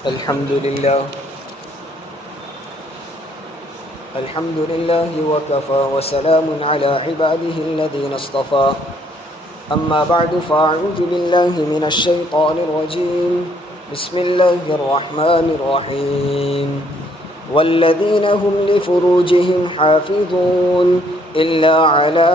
الحمد لله وكفى وسلام على عباده الذين اصطفى أما بعد فأعوذ بالله من الشيطان الرجيم بسم الله الرحمن الرحيم والذين هم لفروجهم حافظون إلا على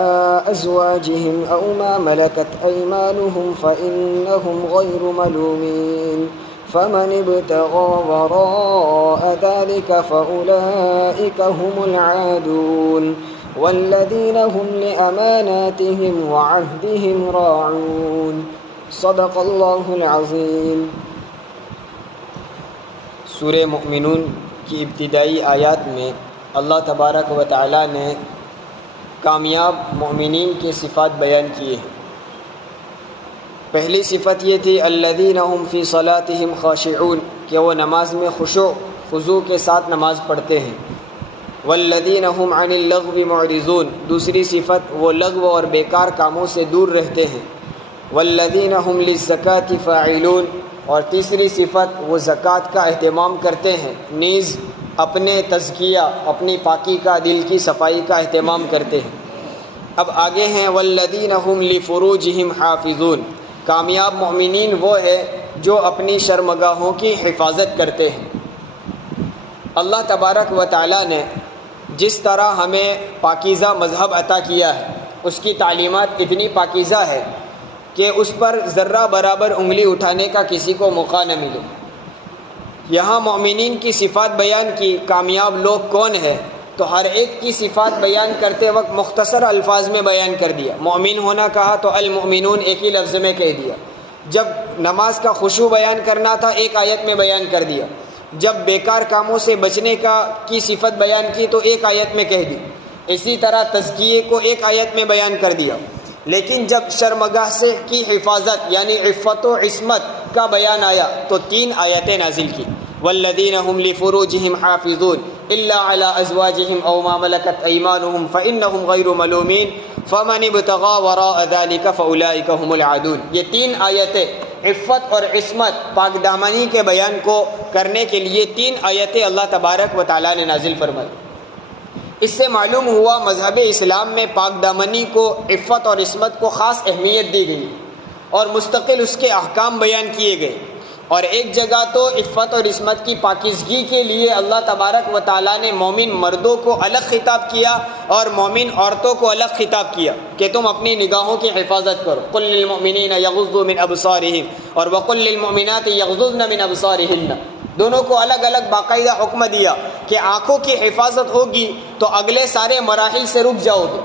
أزواجهم أو ما ملكت أيمانهم فإنهم غير ملومين فمن ابتغى وراء ذلك فأولئك هم العادون والذين هم لأماناتهم وعهدهم راعون صدق اللہ العظیم۔ سورہ مؤمنون کی ابتدائی آیات میں اللہ تبارک و تعالی نے کامیاب مؤمنین کی صفات بیان کیے ہیں۔ پہلی صفت یہ تھی الذین هم فی صلاتهم خاشعون، کہ وہ نماز میں خضوع کے ساتھ نماز پڑھتے ہیں۔ والذین هم عن اللغو معرضون، دوسری صفت وہ لغو اور بیکار کاموں سے دور رہتے ہیں۔ والذین هم للزکاة فاعلون، اور تیسری صفت وہ زکوٰۃ کا اہتمام کرتے ہیں، نیز اپنے تزکیہ، اپنی پاکی کا، دل کی صفائی کا اہتمام کرتے ہیں۔ اب آگے ہیں والذین هم لفروجهم حافظون، کامیاب مومنین وہ ہے جو اپنی شرمگاہوں کی حفاظت کرتے ہیں۔ اللہ تبارک و تعالی نے جس طرح ہمیں پاکیزہ مذہب عطا کیا ہے، اس کی تعلیمات اتنی پاکیزہ ہے کہ اس پر ذرہ برابر انگلی اٹھانے کا کسی کو موقع نہ ملے۔ یہاں مومنین کی صفات بیان کی، کامیاب لوگ کون ہے، تو ہر ایک کی صفات بیان کرتے وقت مختصر الفاظ میں بیان کر دیا۔ مومن ہونا کہا تو المؤمنون ایک ہی لفظ میں کہہ دیا۔ جب نماز کا خشوع بیان کرنا تھا ایک آیت میں بیان کر دیا۔ جب بیکار کاموں سے بچنے کی صفت بیان کی تو ایک آیت میں کہہ دی۔ اسی طرح تزکیے کو ایک آیت میں بیان کر دیا۔ لیکن جب شرمگاہ سے کی حفاظت یعنی عفت و عصمت کا بیان آیا تو 3 آیتیں نازل کی۔ والذین هم لفروجهم حافظون الا على ازواجهم او ما ملكت ايمانهم فانهم غير ملومين فمن ابتغى وراء ذلك فاولئك هم العادون۔ یہ 3 آیتیں عفت اور عصمت، پاک دامنی کے بیان کو کرنے کے لیے 3 آیتیں اللہ تبارک و تعالی نے نازل فرمائی۔ اس سے معلوم ہوا مذہب اسلام میں پاک دامنی کو، عفت اور عصمت کو خاص اہمیت دی گئی اور مستقل اس کے احکام بیان کیے گئے۔ اور ایک جگہ تو عفت اور عصمت کی پاکیزگی کے لیے اللہ تبارک و تعالیٰ نے مومن مردوں کو الگ خطاب کیا اور مومن عورتوں کو الگ خطاب کیا کہ تم اپنی نگاہوں کی حفاظت کرو۔ قل للمؤمنین یغضوا من ابصارہم اور وقل للمؤمنات یغضضن من ابصارہن، دونوں کو الگ الگ باقاعدہ حکم دیا کہ آنکھوں کی حفاظت ہوگی تو اگلے سارے مراحل سے رک جاؤ گے۔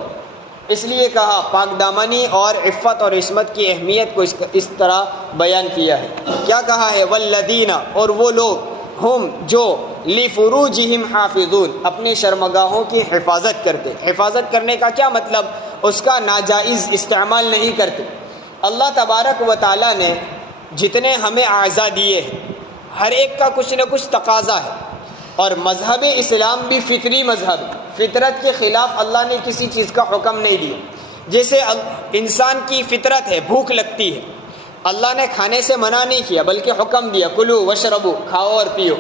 اس لیے کہا پاک دامنی اور عفت اور عصمت کی اہمیت کو اس طرح بیان کیا ہے۔ کیا کہا ہے والذین، اور وہ لوگ، ہم جو لفروجہم حافظون، اپنی شرمگاہوں کی حفاظت کرتے۔ حفاظت کرنے کا کیا مطلب؟ اس کا ناجائز استعمال نہیں کرتے۔ اللہ تبارک و تعالی نے جتنے ہمیں اعضاء دیے ہیں ہر ایک کا کچھ نہ کچھ تقاضا ہے، اور مذہب اسلام بھی فطری مذہب ہے۔ فطرت کے خلاف اللہ نے کسی چیز کا حکم نہیں دیا۔ جیسے انسان کی فطرت ہے، بھوک لگتی ہے، اللہ نے کھانے سے منع نہیں کیا بلکہ حکم دیا کلو وشربو، کھاؤ اور پیو۔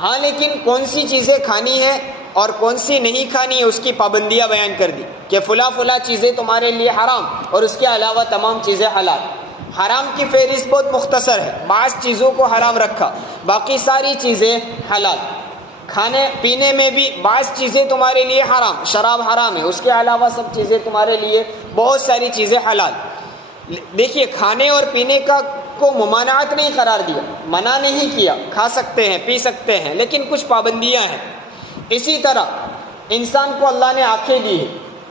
ہاں لیکن کون سی چیزیں کھانی ہے اور کون سی نہیں کھانی ہے اس کی پابندیاں بیان کر دی کہ فلاں چیزیں تمہارے لیے حرام اور اس کے علاوہ تمام چیزیں حلال۔ حرام کی فہرست بہت مختصر ہے، بعض چیزوں کو حرام رکھا، باقی ساری چیزیں حلال۔ کھانے پینے میں بھی بعض چیزیں تمہارے لیے حرام، شراب حرام ہے، اس کے علاوہ سب چیزیں تمہارے لیے، بہت ساری چیزیں حلال۔ دیکھیے کھانے اور پینے کو ممانعت نہیں قرار دیا، منع نہیں کیا، کھا سکتے ہیں، پی سکتے ہیں، لیکن کچھ پابندیاں ہیں۔ اسی طرح انسان کو اللہ نے آنکھیں دی ہے،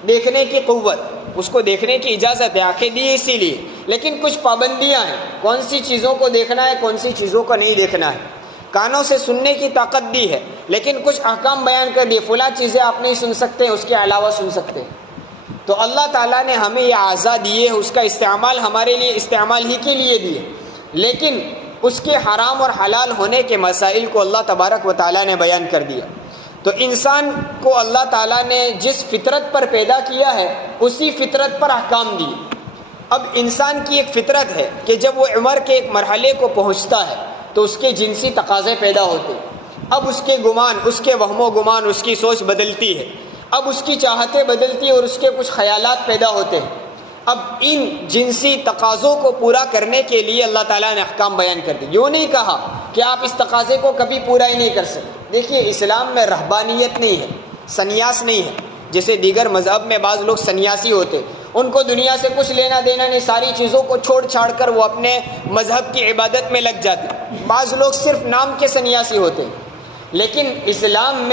دیکھنے کی قوت، اس کو دیکھنے کی اجازت ہے، آنکھیں دی اسی لیے، لیکن کچھ پابندیاں ہیں، کون سی چیزوں کو دیکھنا ہے، کون سی چیزوں کو نہیں دیکھنا ہے۔ کانوں سے سننے کی طاقت دی ہے، لیکن کچھ احکام بیان کر دیے، فلاں چیزیں آپ نہیں سن سکتے، اس کے علاوہ سن سکتے ہیں۔ تو اللہ تعالیٰ نے ہمیں یہ اعضاء دیے، اس کا استعمال ہمارے لیے استعمال ہی کے لیے دیے، لیکن اس کے حرام اور حلال ہونے کے مسائل کو اللہ تبارک و تعالیٰ نے بیان کر دیا۔ تو انسان کو اللہ تعالیٰ نے جس فطرت پر پیدا کیا ہے اسی فطرت پر احکام دیے۔ اب انسان کی ایک فطرت ہے کہ جب وہ عمر کے ایک مرحلے کو پہنچتا ہے تو اس کے جنسی تقاضے پیدا ہوتے ہیں۔ اب اس کے گمان، اس کے وہم و گمان، اس کی سوچ بدلتی ہے، اب اس کی چاہتیں بدلتی ہیں اور اس کے کچھ خیالات پیدا ہوتے ہیں۔ اب ان جنسی تقاضوں کو پورا کرنے کے لیے اللہ تعالیٰ نے احکام بیان کر دی۔ یوں نہیں کہا کہ آپ اس تقاضے کو کبھی پورا ہی نہیں کر سکتے۔ دیکھیے اسلام میں رہبانیت نہیں ہے، سنیاس نہیں ہے، جیسے دیگر مذہب میں بعض لوگ سنیاسی ہوتے، ان کو دنیا سے کچھ لینا دینا نہیں، ساری چیزوں کو چھوڑ چھاڑ کر وہ اپنے مذہب کی عبادت میں لگ جاتے۔ بعض لوگ صرف نام کے سنیاسی ہوتے، لیکن اسلام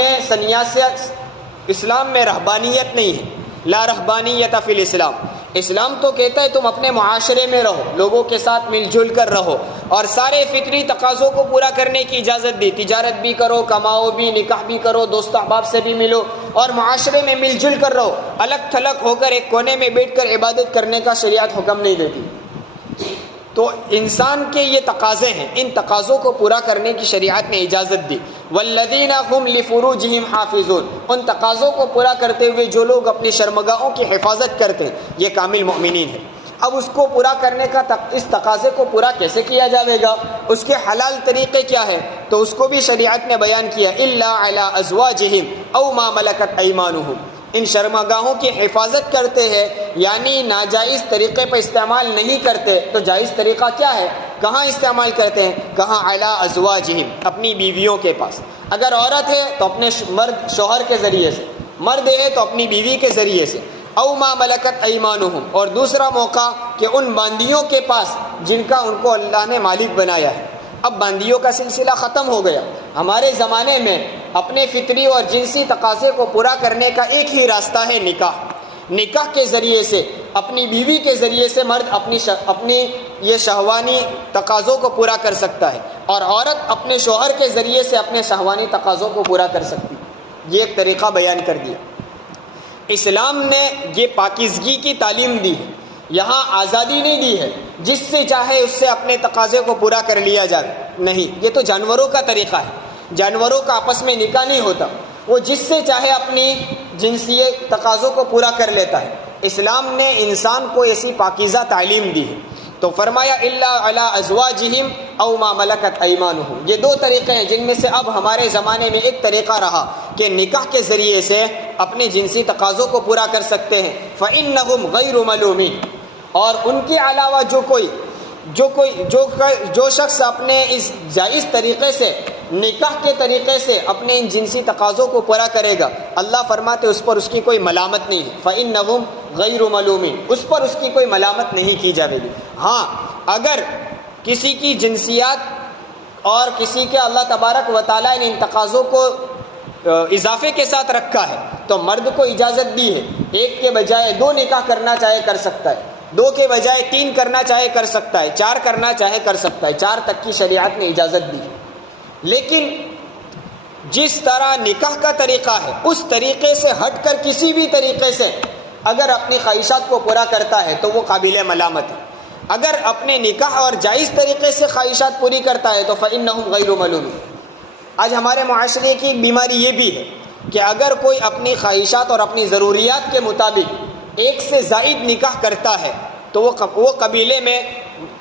میں رہبانیت نہیں ہے، لا رہبانیت فی الاسلام۔ اسلام تو کہتا ہے تم اپنے معاشرے میں رہو، لوگوں کے ساتھ مل جل کر رہو، اور سارے فطری تقاضوں کو پورا کرنے کی اجازت دی۔ تجارت بھی کرو، کماؤ بھی، نکاح بھی کرو، دوست احباب سے بھی ملو، اور معاشرے میں مل جل کر رہو۔ الگ تھلگ ہو کر ایک کونے میں بیٹھ کر عبادت کرنے کا شریعت حکم نہیں دیتی۔ تو انسان کے یہ تقاضے ہیں، ان تقاضوں کو پورا کرنے کی شریعت نے اجازت دی۔ والذین هم لفروجهم حافظون، ان تقاضوں کو پورا کرتے ہوئے جو لوگ اپنی شرمگاہوں کی حفاظت کرتے ہیں یہ کامل مؤمنین ہیں۔ اب اس کو پورا کرنے کا اس تقاضے کو پورا کیسے کیا جائے گا، اس کے حلال طریقے کیا ہے، تو اس کو بھی شریعت نے بیان کیا۔ الا علی ازواجہم او ما ملکت ایمانہم، ان شرمگاہوں کی حفاظت کرتے ہیں، یعنی ناجائز طریقے پر استعمال نہیں کرتے، تو جائز طریقہ کیا ہے، کہاں استعمال کرتے ہیں، کہاں علی ازواجہم، اپنی بیویوں کے پاس۔ اگر عورت ہے تو اپنے مرد شوہر کے ذریعے سے، مرد ہے تو اپنی بیوی کے ذریعے سے۔ او ما ملکت ایمانہم، اور دوسرا موقع کہ ان باندیوں کے پاس جن کا ان کو اللہ نے مالک بنایا ہے۔ اب باندیوں کا سلسلہ ختم ہو گیا۔ ہمارے زمانے میں اپنے فطری اور جنسی تقاضے کو پورا کرنے کا ایک ہی راستہ ہے، نکاح۔ نکاح کے ذریعے سے، اپنی بیوی کے ذریعے سے مرد اپنی یہ شہوانی تقاضوں کو پورا کر سکتا ہے، اور عورت اپنے شوہر کے ذریعے سے اپنے شہوانی تقاضوں کو پورا کر سکتی ہے۔ یہ ایک طریقہ بیان کر دیا۔ اسلام نے یہ پاکیزگی کی تعلیم دی ہے، یہاں آزادی نہیں دی ہے جس سے چاہے اس سے اپنے تقاضے کو پورا کر لیا جائے، نہیں، یہ تو جانوروں کا طریقہ ہے۔ جانوروں کا آپس میں نکاح نہیں ہوتا، وہ جس سے چاہے اپنی جنسی تقاضوں کو پورا کر لیتا ہے۔ اسلام نے انسان کو ایسی پاکیزہ تعلیم دی ہے، تو فرمایا الا علی ازواجہم او ما ملکت ایمانہم۔ یہ دو طریقے ہیں جن میں سے اب ہمارے زمانے میں ایک طریقہ رہا کہ نکاح کے ذریعے سے اپنے جنسی تقاضوں کو پورا کر سکتے ہیں۔ فإنہم غیر ملومین، اور ان کے علاوہ جو شخص اپنے اس جائز طریقے سے، نکاح کے طریقے سے اپنے ان جنسی تقاضوں کو پورا کرے گا، اللہ فرماتے اس پر اس کی کوئی ملامت نہیں ہے۔ فإنہم غیر ملومین، اس پر اس کی کوئی ملامت نہیں کی جائے گی۔ ہاں، اگر کسی کی جنسیات اور کسی کے اللہ تبارک و تعالیٰ نے ان تقاضوں کو اضافے کے ساتھ رکھا ہے تو مرد کو اجازت دی ہے، ایک کے بجائے 2 نکاح کرنا چاہے کر سکتا ہے، 2 کے بجائے 3 کرنا چاہے کر سکتا ہے، 4 کرنا چاہے کر سکتا ہے، 4 تک کی شریعت نے اجازت دی۔ لیکن جس طرح نکاح کا طریقہ ہے اس طریقے سے ہٹ کر کسی بھی طریقے سے اگر اپنی خواہشات کو پورا کرتا ہے تو وہ قابل ملامت ہے۔ اگر اپنے نکاح اور جائز طریقے سے خواہشات پوری کرتا ہے تو فإنہم غیر ملومین۔ آج ہمارے معاشرے کی ایک بیماری یہ بھی ہے کہ اگر کوئی اپنی خواہشات اور اپنی ضروریات کے مطابق ایک سے زائد نکاح کرتا ہے تو وہ قبیلے میں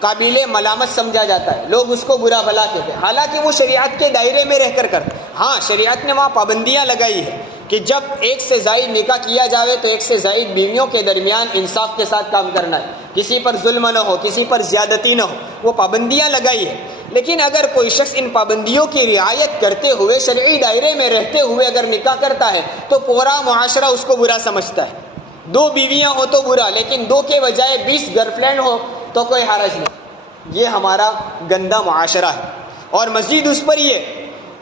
قابل ملامت سمجھا جاتا ہے، لوگ اس کو برا بھلا کہتے ہیں، حالانکہ وہ شریعت کے دائرے میں رہ کر کرتے۔ ہاں، شریعت نے وہاں پابندیاں لگائی ہے کہ جب ایک سے زائد نکاح کیا جاوے تو ایک سے زائد بیویوں کے درمیان انصاف کے ساتھ کام کرنا ہے، کسی پر ظلم نہ ہو، کسی پر زیادتی نہ ہو، وہ پابندیاں لگائی ہے۔ لیکن اگر کوئی شخص ان پابندیوں کی رعایت کرتے ہوئے شرعی دائرے میں رہتے ہوئے اگر نکاح کرتا ہے تو پورا معاشرہ اس کو برا سمجھتا ہے۔ 2 بیویاں ہو تو برا، لیکن 2 کے بجائے 20 گرل فرینڈ ہو تو کوئی حرج نہیں۔ یہ ہمارا گندا معاشرہ ہے۔ اور مزید اس پر یہ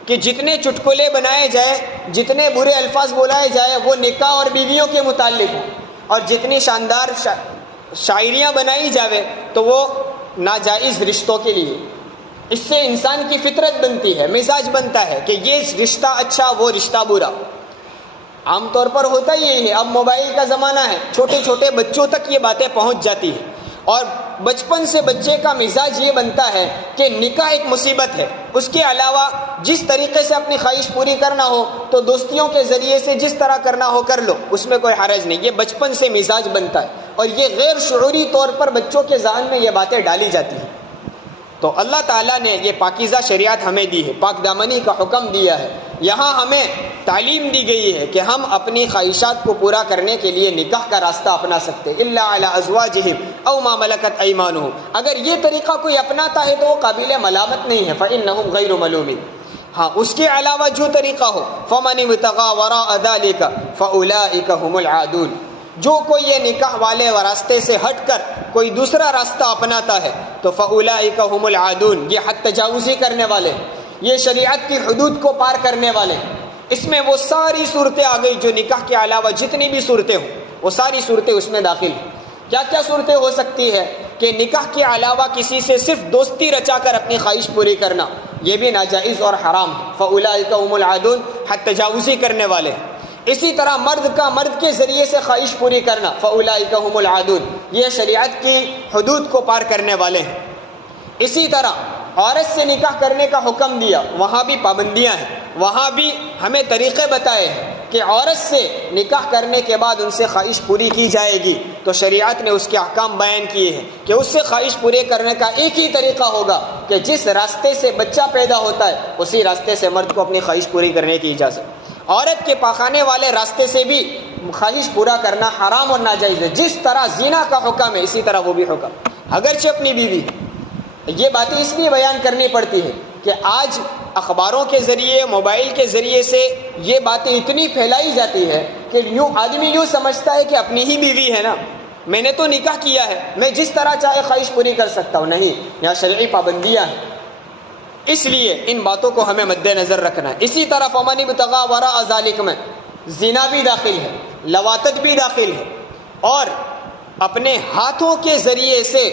کہ جتنے چٹکلے بنائے جائے، جتنے برے الفاظ بولائے جائے وہ نکاح اور بیویوں کے متعلق ہوں، اور جتنی شاندار شاعریاں بنائی جاوے تو وہ ناجائز رشتوں کے لیے۔ اس سے انسان کی فطرت بنتی ہے، مزاج بنتا ہے کہ یہ رشتہ اچھا وہ رشتہ برا۔ عام طور پر ہوتا یہی ہے، اب موبائل کا زمانہ ہے، چھوٹے چھوٹے بچوں تک یہ باتیں پہنچ جاتی ہیں، اور بچپن سے بچے کا مزاج یہ بنتا ہے کہ نکاح ایک مصیبت ہے، اس کے علاوہ جس طریقے سے اپنی خواہش پوری کرنا ہو تو دوستیوں کے ذریعے سے جس طرح کرنا ہو کر لو، اس میں کوئی حرج نہیں۔ یہ بچپن سے مزاج بنتا ہے، اور یہ غیر شعوری طور پر بچوں کے ذہن میں یہ باتیں ڈالی جاتی ہیں۔ تو اللہ تعالیٰ نے یہ پاکیزہ شریعت ہمیں دی ہے، پاک دامنی کا حکم دیا ہے، یہاں ہمیں تعلیم دی گئی ہے کہ ہم اپنی خواہشات کو پورا کرنے کے لیے نکاح کا راستہ اپنا سکتے، الا علی ازواجہم او ما ملکت ایمانہم، اگر یہ طریقہ کوئی اپناتا ہے تو وہ قابل ملامت نہیں ہے، فإنہم غیر ملومین، ہاں اس کے علاوہ جو طریقہ ہو، فمن ابتغى وراء ذلك فاولئک هم العادون، جو کوئی یہ نکاح والے راستے سے ہٹ کر کوئی دوسرا راستہ اپناتا ہے تو فاولئک هم العادون، یہ حد تجاوزی کرنے والے، یہ شریعت کی حدود کو پار کرنے والے۔ اس میں وہ ساری صورتیں آ گئی جو نکاح کے علاوہ جتنی بھی صورتیں ہوں وہ ساری صورتیں اس میں داخل ہیں۔ کیا کیا صورتیں ہو سکتی ہے کہ نکاح کے علاوہ کسی سے صرف دوستی رچا کر اپنی خواہش پوری کرنا، یہ بھی ناجائز اور حرام ہے، فاولئک هم العادون، حد تجاوزی کرنے والے۔ اسی طرح مرد کا مرد کے ذریعے سے خواہش پوری کرنا، فاولئک هم العادون، یہ شریعت کی حدود کو پار کرنے والے ہیں۔ اسی طرح عورت سے نکاح کرنے کا حکم دیا، وہاں بھی پابندیاں ہیں، وہاں بھی ہمیں طریقے بتائے ہیں کہ عورت سے نکاح کرنے کے بعد ان سے خواہش پوری کی جائے گی، تو شریعت نے اس کے احکام بیان کیے ہیں کہ اس سے خواہش پورے کرنے کا ایک ہی طریقہ ہوگا کہ جس راستے سے بچہ پیدا ہوتا ہے اسی راستے سے مرد کو اپنی خواہش پوری کرنے کی اجازت۔ عورت کے پاخانے والے راستے سے بھی خواہش پورا کرنا حرام اور ناجائز ہے، جس طرح زنا کا حکم ہے اسی طرح وہ بھی حکم، اگرچہ اپنی بیوی۔ یہ باتیں اس لیے بیان کرنی پڑتی ہے کہ آج اخباروں کے ذریعے، موبائل کے ذریعے سے یہ باتیں اتنی پھیلائی جاتی ہے کہ آدمی یوں سمجھتا ہے کہ اپنی ہی بیوی ہے نا، میں نے تو نکاح کیا ہے، میں جس طرح چاہے خواہش پوری کر سکتا ہوں۔ نہیں، یہاں شرعی پابندیاں ہیں، اس لیے ان باتوں کو ہمیں مد نظر رکھنا ہے۔ اسی طرح فمن ابتغى وراء ذلك میں زنا بھی داخل ہے، لواطت بھی داخل ہے، اور اپنے ہاتھوں کے ذریعے سے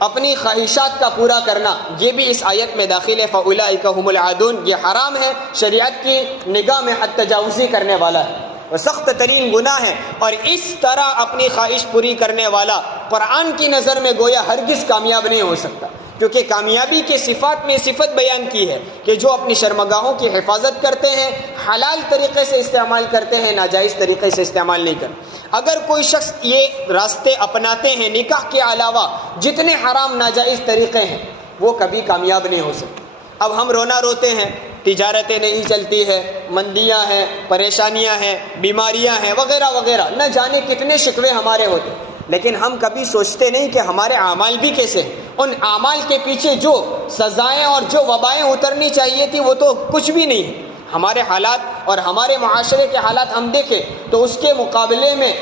اپنی خواہشات کا پورا کرنا یہ بھی اس آیت میں داخل ہے، فاولئک هم العادون، یہ حرام ہے، شریعت کی نگاہ میں حد تجاوزی کرنے والا ہے، وہ سخت ترین گناہ ہے، اور اس طرح اپنی خواہش پوری کرنے والا قرآن کی نظر میں گویا ہرگز کامیاب نہیں ہو سکتا، کیونکہ کامیابی کے صفات میں صفت بیان کی ہے کہ جو اپنی شرمگاہوں کی حفاظت کرتے ہیں، حلال طریقے سے استعمال کرتے ہیں، ناجائز طریقے سے استعمال نہیں کرتے۔ اگر کوئی شخص یہ راستے اپناتے ہیں نکاح کے علاوہ جتنے حرام ناجائز طریقے ہیں، وہ کبھی کامیاب نہیں ہو سکتے۔ اب ہم رونا روتے ہیں، تجارتیں نہیں چلتی ہے، مندیاں ہیں، پریشانیاں ہیں، بیماریاں ہیں، وغیرہ وغیرہ، نہ جانے کتنے شکوے ہمارے ہوتے، لیکن ہم کبھی سوچتے نہیں کہ ہمارے اعمال بھی کیسے ہیں، ان اعمال کے پیچھے جو سزائیں اور جو وبائیں اترنی چاہیے تھی وہ تو کچھ بھی نہیں ہے۔ ہمارے حالات اور ہمارے معاشرے کے حالات ہم دیکھیں تو اس کے مقابلے میں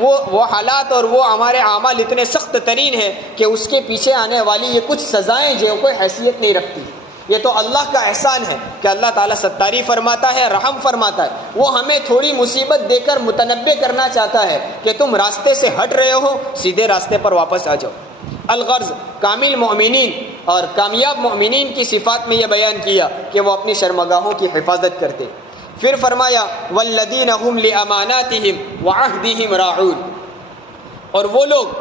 وہ حالات اور وہ ہمارے اعمال اتنے سخت ترین ہیں کہ اس کے پیچھے آنے والی یہ کچھ سزائیں جو کوئی حیثیت نہیں رکھتی۔ یہ تو اللہ کا احسان ہے کہ اللہ تعالیٰ ستاری فرماتا ہے، رحم فرماتا ہے، وہ ہمیں تھوڑی مصیبت دے کر متنبع کرنا چاہتا ہے کہ تم راستے سے ہٹ رہے ہو، سیدھے راستے پر واپس آ جاؤ۔ الغرض، کامل مومنین اور کامیاب مومنین کی صفات میں یہ بیان کیا کہ وہ اپنی شرمگاہوں کی حفاظت کرتے۔ پھر فرمایا والذین هم لاماناتهم وعہدهم راعون، اور وہ لوگ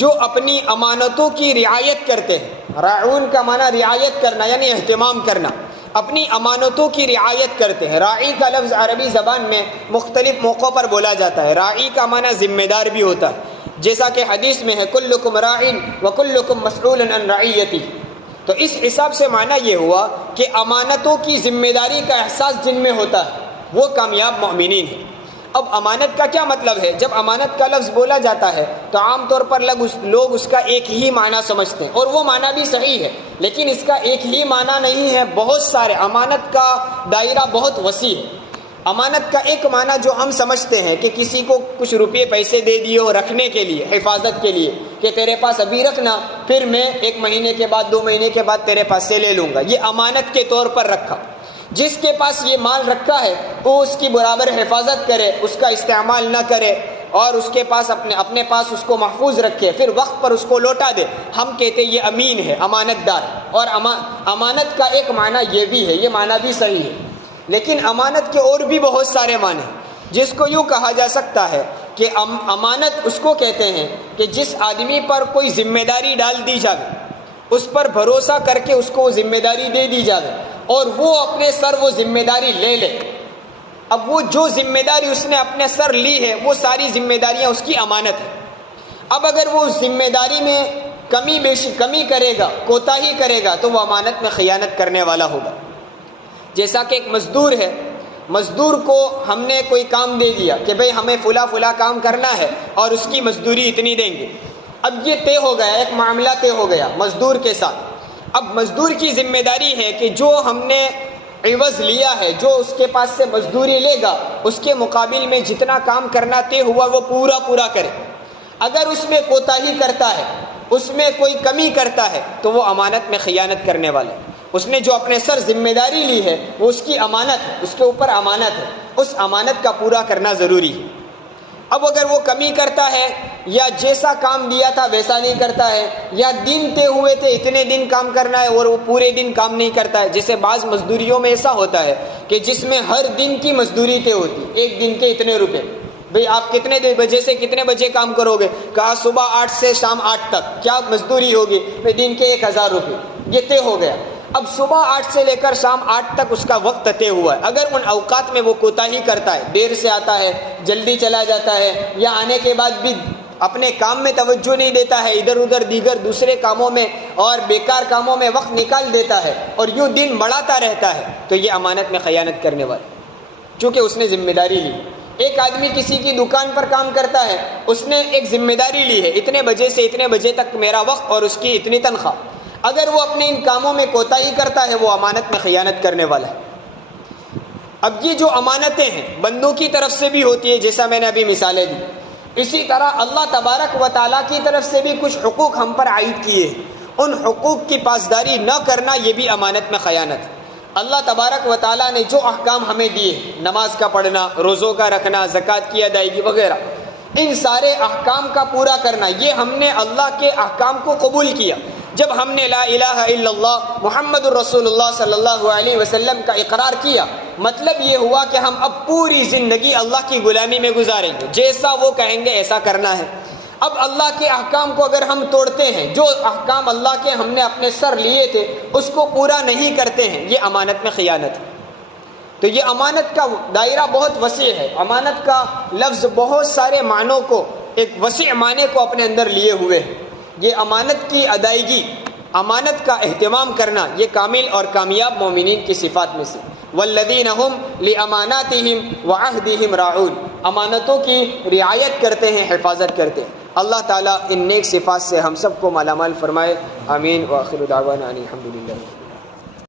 جو اپنی امانتوں کی رعایت کرتے ہیں، راعون کا معنی رعایت کرنا یعنی اہتمام کرنا، اپنی امانتوں کی رعایت کرتے ہیں۔ راعی کا لفظ عربی زبان میں مختلف موقعوں پر بولا جاتا ہے، راعی کا معنی ذمہ دار بھی ہوتا ہے، جیسا کہ حدیث میں ہے کلکم راع وکلکم مسئول عن رعیتہ، تو اس حساب سے معنی یہ ہوا کہ امانتوں کی ذمہ داری کا احساس جن میں ہوتا ہے وہ کامیاب مومنین ہیں۔ اب امانت کا کیا مطلب ہے؟ جب امانت کا لفظ بولا جاتا ہے تو عام طور پر لوگ اس کا ایک ہی معنی سمجھتے ہیں، اور وہ معنی بھی صحیح ہے، لیکن اس کا ایک ہی معنی نہیں ہے، بہت سارے، امانت کا دائرہ بہت وسیع ہے۔ امانت کا ایک معنی جو ہم سمجھتے ہیں کہ کسی کو کچھ روپے پیسے دے دیے ہو رکھنے کے لیے، حفاظت کے لیے، کہ تیرے پاس ابھی رکھنا، پھر میں 1 مہینے کے بعد 2 مہینے کے بعد تیرے پاس سے لے لوں گا، یہ امانت کے طور پر رکھا۔ جس کے پاس یہ مال رکھا ہے وہ اس کی برابر حفاظت کرے، اس کا استعمال نہ کرے، اور اس کے پاس اپنے پاس اس کو محفوظ رکھے، پھر وقت پر اس کو لوٹا دے، ہم کہتے ہیں یہ امین ہے، امانت دار۔ اور امانت کا ایک معنی یہ بھی ہے، یہ معنی بھی صحیح ہے، لیکن امانت کے اور بھی بہت سارے معنی ہیں، جس کو یوں کہا جا سکتا ہے کہ امانت اس کو کہتے ہیں کہ جس آدمی پر کوئی ذمہ داری ڈال دی جائے، اس پر بھروسہ کر کے اس کو وہ ذمہ داری دے دی جائے اور وہ اپنے سر وہ ذمہ داری لے لے۔ اب وہ جو ذمہ داری اس نے اپنے سر لی ہے وہ ساری ذمہ داریاں اس کی امانت ہے۔ اب اگر وہ اس ذمہ داری میں کمی کرے گا، کوتاہی کرے گا تو وہ امانت میں خیانت کرنے والا ہوگا۔ جیسا کہ ایک مزدور ہے، مزدور کو ہم نے کوئی کام دے دیا کہ بھئی ہمیں فلاں کام کرنا ہے اور اس کی مزدوری اتنی دیں گے۔ اب یہ طے ہو گیا، ایک معاملہ طے ہو گیا مزدور کے ساتھ۔ اب مزدور کی ذمہ داری ہے کہ جو ہم نے عوض لیا ہے، جو اس کے پاس سے مزدوری لے گا، اس کے مقابل میں جتنا کام کرنا طے ہوا وہ پورا کرے۔ اگر اس میں کوتاہی کرتا ہے، اس میں کوئی کمی کرتا ہے تو وہ امانت میں خیانت کرنے والا ہے۔ اس نے جو اپنے سر ذمہ داری لی ہے وہ اس کی امانت ہے، اس کے اوپر امانت ہے، اس امانت کا پورا کرنا ضروری ہے۔ اب اگر وہ کمی کرتا ہے یا جیسا کام دیا تھا ویسا نہیں کرتا ہے، یا دن طے ہوئے تھے اتنے دن کام کرنا ہے اور وہ پورے دن کام نہیں کرتا ہے، جیسے بعض مزدوریوں میں ایسا ہوتا ہے کہ جس میں ہر دن کی مزدوری طے ہوتی، ایک دن کے اتنے روپے، بھئی آپ کتنے بجے سے کتنے بجے کام کرو گے، کہا صبح 8 سے شام 8 تک، کیا مزدوری ہوگی، بھئی دن کے 1000 روپے، یہ طے ہو گیا۔ اب صبح 8 سے لے کر شام 8 تک اس کا وقت طے ہوا ہے، اگر ان اوقات میں وہ کوتاہی کرتا ہے، دیر سے آتا ہے، جلدی چلا جاتا ہے، یا آنے کے بعد بھی اپنے کام میں توجہ نہیں دیتا ہے، ادھر ادھر دیگر دوسرے کاموں میں اور بیکار کاموں میں وقت نکال دیتا ہے اور یوں دن بڑھاتا رہتا ہے، تو یہ امانت میں خیانت کرنے والا، چونکہ اس نے ذمہ داری لی۔ ایک آدمی کسی کی دکان پر کام کرتا ہے، اس نے ایک ذمہ داری لی ہے، اتنے بجے سے اتنے بجے تک میرا وقت اور اس کی اتنی تنخواہ، اگر وہ اپنے ان کاموں میں کوتاہی کرتا ہے وہ امانت میں خیانت کرنے والا ہے۔ اب یہ جو امانتیں ہیں بندوں کی طرف سے بھی ہوتی ہے، جیسا میں نے ابھی مثالیں دی، اسی طرح اللہ تبارک و تعالیٰ کی طرف سے بھی کچھ حقوق ہم پر عائد کیے ہیں، ان حقوق کی پاسداری نہ کرنا یہ بھی امانت میں خیانت ہے۔ اللہ تبارک و تعالیٰ نے جو احکام ہمیں دیے، نماز کا پڑھنا، روزوں کا رکھنا، زکوٰۃ کی ادائیگی وغیرہ، ان سارے احکام کا پورا کرنا، یہ ہم نے اللہ کے احکام کو قبول کیا۔ جب ہم نے لا الہ الا اللہ محمد الرسول اللہ صلی اللہ علیہ وسلم کا اقرار کیا، مطلب یہ ہوا کہ ہم اب پوری زندگی اللہ کی غلامی میں گزاریں گے، جیسا وہ کہیں گے ایسا کرنا ہے۔ اب اللہ کے احکام کو اگر ہم توڑتے ہیں، جو احکام اللہ کے ہم نے اپنے سر لیے تھے اس کو پورا نہیں کرتے ہیں، یہ امانت میں خیانت ہے۔ تو یہ امانت کا دائرہ بہت وسیع ہے، امانت کا لفظ بہت سارے معنوں کو، ایک وسیع معنی کو اپنے اندر لیے ہوئے ہے۔ یہ امانت کی ادائیگی، امانت کا اہتمام کرنا، یہ کامل اور کامیاب مومنین کی صفات میں سے۔ والذین هم لاماناتهم وعہدهم راعون، امانتوں کی رعایت کرتے ہیں، حفاظت کرتے ہیں۔ اللہ تعالیٰ ان نیک صفات سے ہم سب کو مالا مال فرمائے، آمین۔ وآخر دعوانا ان الحمد للہ۔